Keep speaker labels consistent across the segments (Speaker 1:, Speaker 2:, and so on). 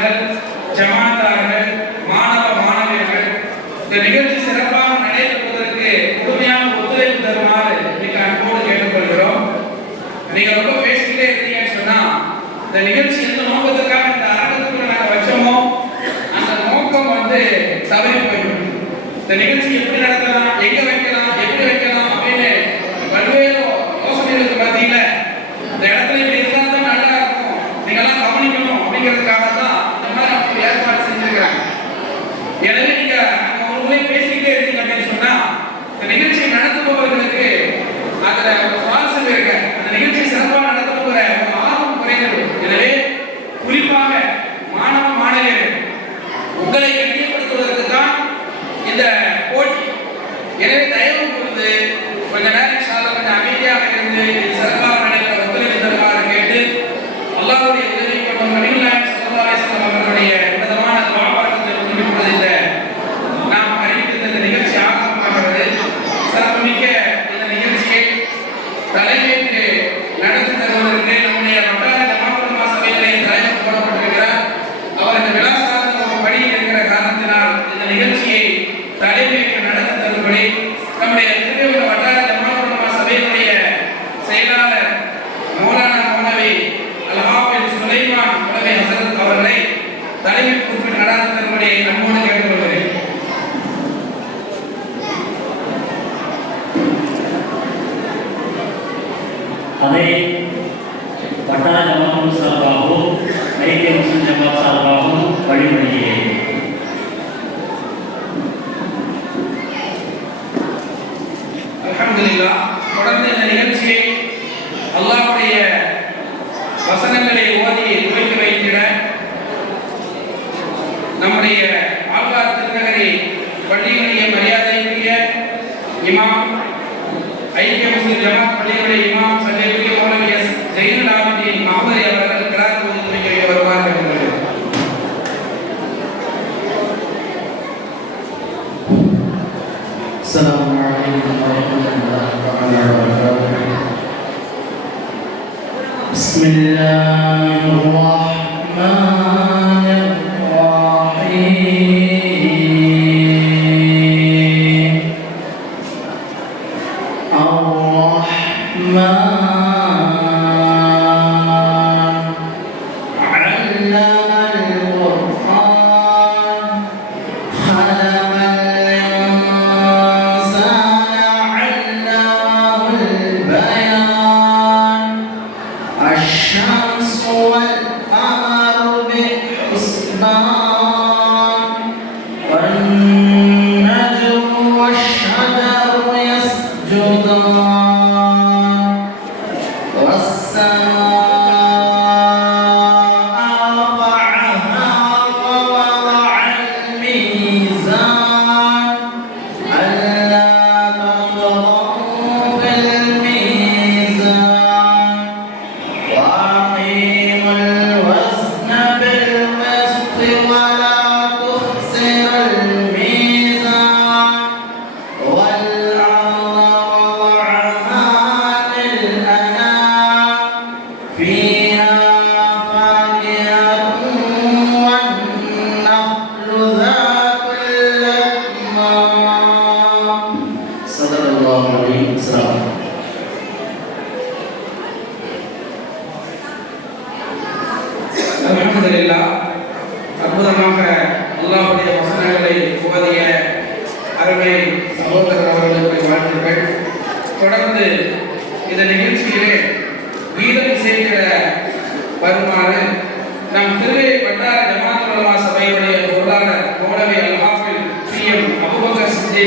Speaker 1: மாணவர்கள் ஜமாத்தார்கள் மாணவ மாணவியர்கள் இந்த நிகழ்ச்சி சிறப்பாக நடைபெறுவதற்கு முழுமையான ஒத்துழைப்பு தருமாறு மிக அன்போடு கேட்டுக்கொள்கிறோம். நீங்க ரொம்ப பேசிக்கிட்டே இருக்கீங்கன்னு சொன்னா இந்த நிகழ்ச்சி எந்த நோக்கத்துக்காக இந்த அரங்கத்துக்குள்ள நாங்கள் வச்சோமோ அந்த நோக்கம் வந்து தவறி போயிடும் இந்த நிகழ்ச்சி
Speaker 2: ஐக்கிய முஸ்லிம் ஜமாத்
Speaker 1: பள்ளியுடைய இமாம் சங்கைக்குரிய மௌலவி எஸ் ஜெயின் ஆமதியின் மாமதி அவர்கள் கிழார் உதவிக்கு வருவார்கள்
Speaker 3: السلام عليكم ورحمة الله وبركاته بسم الله الرحمن
Speaker 1: நம் திருவை வட்டார ஜமாத் உலமா சபையுடைய பொருளாளர் கோடவை அல் ஹாஃபில்
Speaker 4: P M Abubakar C G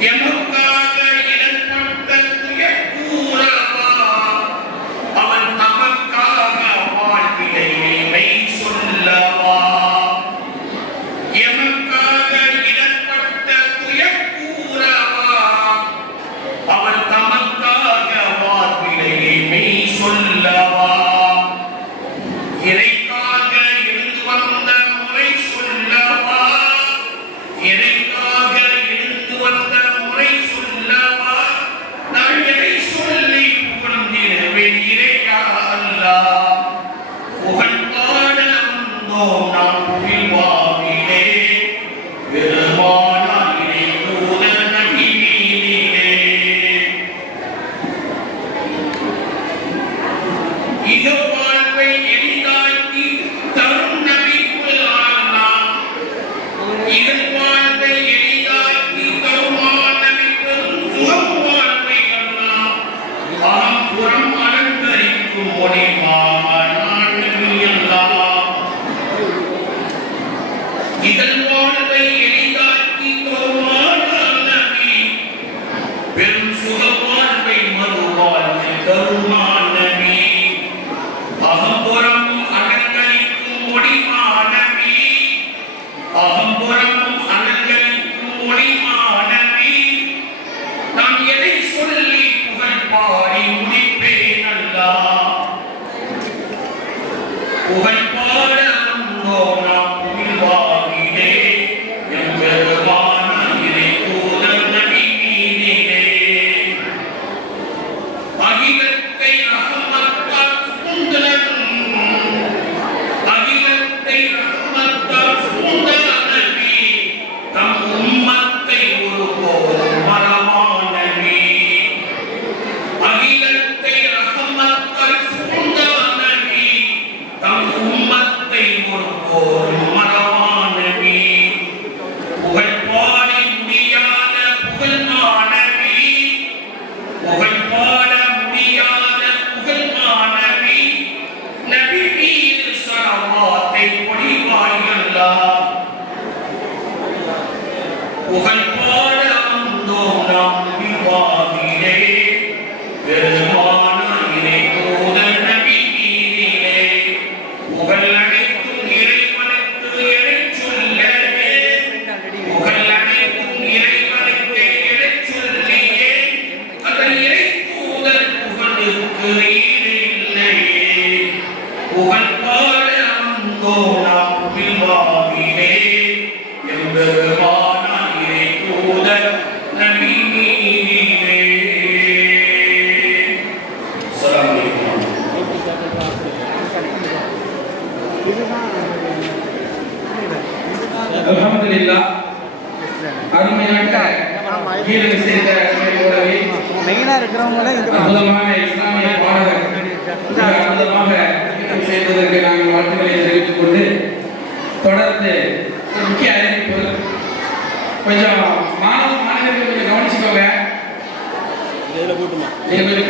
Speaker 4: Y புகழுக்கு
Speaker 5: Amen.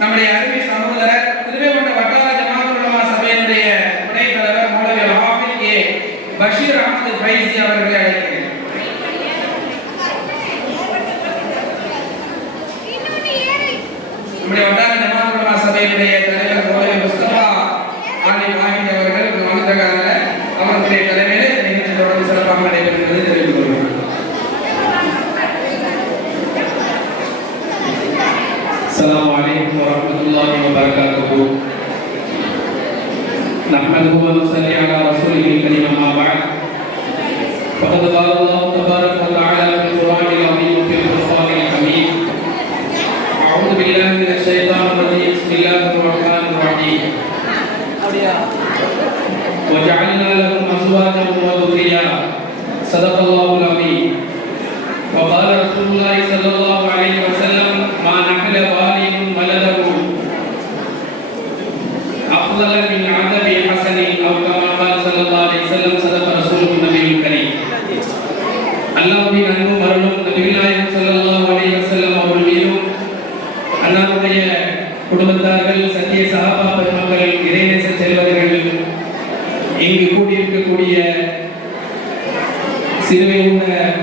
Speaker 5: நம்முடைய
Speaker 1: அருமை சகோதரர்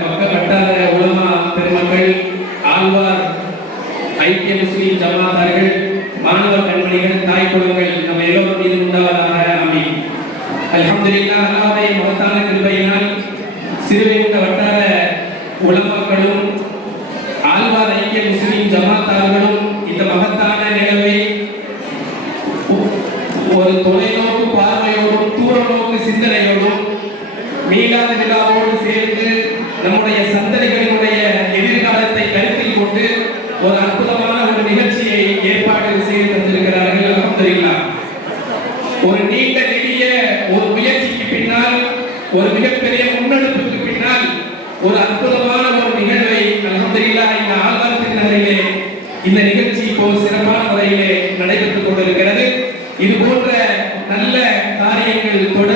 Speaker 5: மக்கள் வட்டார உலமா பெருமக்கள் ஆழ்வார் ஐக்கிய முஸ்லீம் ஜமாதார்கள் மாணவ கண்மணிகள் தாய் குழுங்கள் ஒரு மிகப்பெரிய முன்னெடுப்புக்கு பின்னால் ஒரு அற்புதமான ஒரு நிகழ்வை அலமதுல்லா இந்த ஆழ்வார்த்தின் நகரிலே இந்த நிகழ்ச்சி இப்போ சிறப்பான முறையிலே நடைபெற்றுக் கொண்டிருக்கிறது. இது போன்ற நல்ல காரியங்கள்
Speaker 6: தொடர்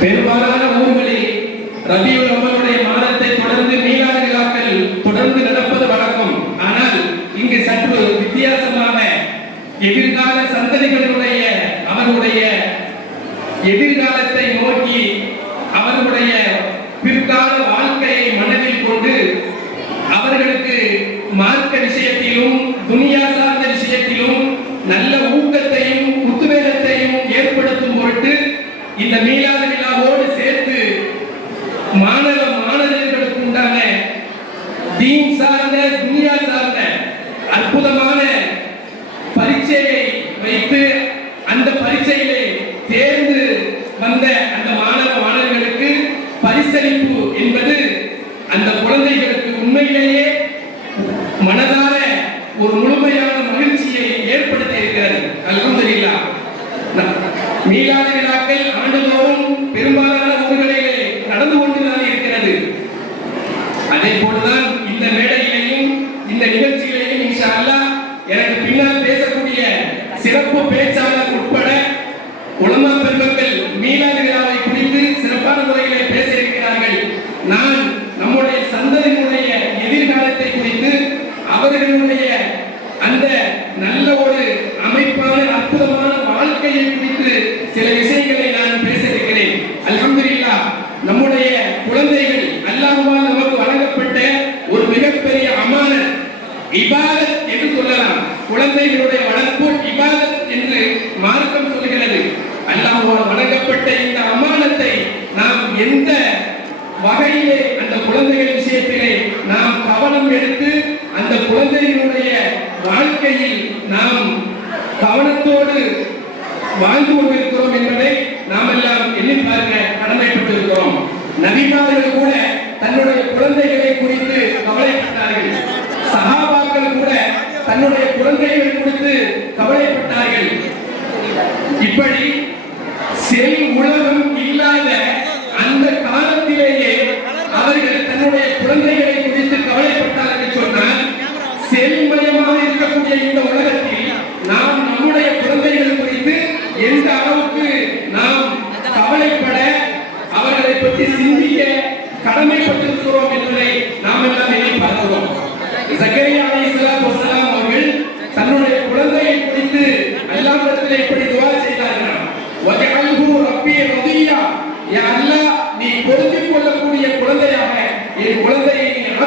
Speaker 5: பெரும்பாலான ஊர்களில் ரபியுல் அமல் வந்த அந்த மாணவ மாணவிகளுக்கு பரிசளிப்பு என்பது அந்த குழந்தைகளுக்கு உண்மையிலேயே தன்னுடைய குழந்தைகளை கொடுத்து கவலைப்பட்டார்கள். இப்படி செல் உழவு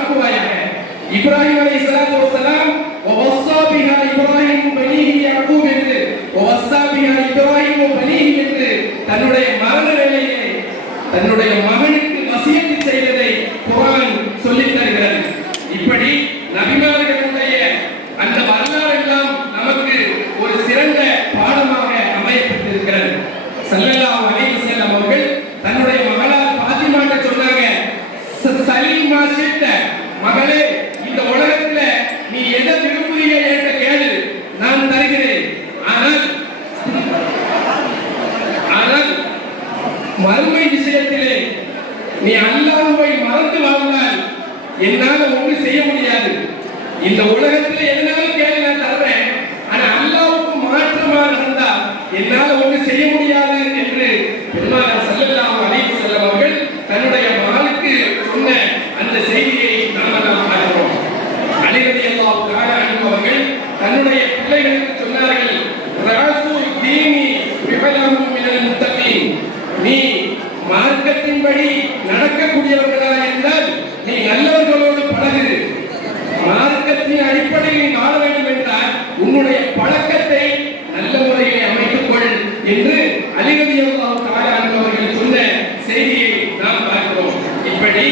Speaker 5: हुआया है इब्राहिम अलैहिस्सलाम ववस्सा बिहा इब्राहिम बनीहि याकूब बिल ववस्सा बिहा इब्राहिम बनी நீ அல்லாஹுவை மறந்து வாழ்ந்தால் என்னால ஒண்ணு செய்ய முடியாது. இந்த உலகத்துல என்னாலும் கேள்வி நான் தர்றேன். ஆனா அல்லாவுக்கு மாற்றமா இருந்தா என்னால ஒண்ணு செய்ய முடியாது என்று பெருமாள் செல்லலாம் அனைத்து அலிரதி அவர்கள் தாயார் சொன்ன செய்தியை நாம் பார்க்கிறோம். இப்படி